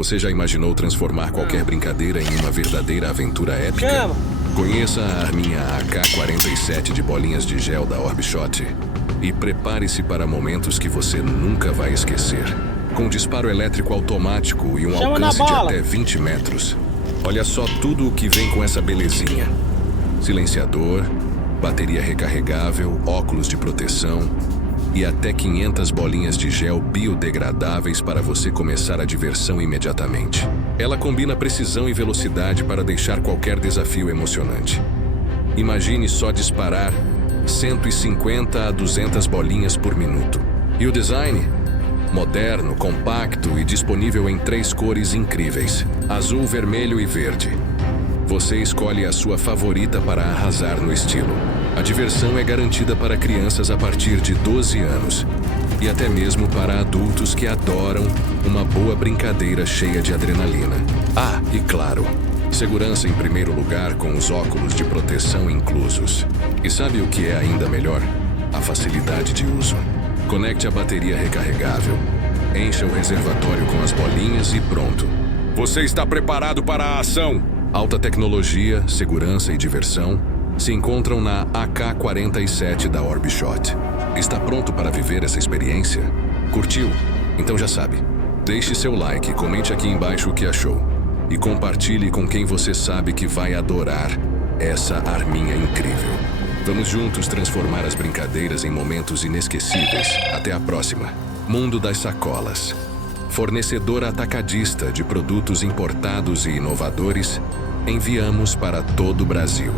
Você já imaginou transformar qualquer brincadeira em uma verdadeira aventura épica? Conheça a Arminha AK47 de bolinhas de gel da ORBISHOT e prepare-se para momentos que você nunca vai esquecer. Com disparo elétrico automático e um alcance de até 20 metros. Olha só tudo o que vem com essa belezinha. Silenciador, bateria recarregável, óculos de proteção e até 500 bolinhas de gel biodegradáveis para você começar a diversão imediatamente. Ela combina precisão e velocidade para deixar qualquer desafio emocionante. Imagine só disparar 150 a 200 bolinhas por minuto. E o design? Moderno, compacto e disponível em 3 cores incríveis: azul, vermelho e verde. Você escolhe a sua favorita para arrasar no estilo. A diversão é garantida para crianças a partir de 12 anos e até mesmo para adultos que adoram uma boa brincadeira cheia de adrenalina. Ah, e claro, segurança em primeiro lugar com os óculos de proteção inclusos. E sabe o que é ainda melhor? A facilidade de uso. Conecte a bateria recarregável, encha o reservatório com as bolinhas e pronto. Você está preparado para a ação? Alta tecnologia, segurança e diversão se encontram na AK47 da ORBISHOT. Está pronto para viver essa experiência? Curtiu? Então já sabe. Deixe seu like, comente aqui embaixo o que achou e compartilhe com quem você sabe que vai adorar essa arminha incrível. Vamos juntos transformar as brincadeiras em momentos inesquecíveis. Até a próxima. Mundo das Sacolas. Fornecedor atacadista de produtos importados e inovadores, enviamos para todo o Brasil.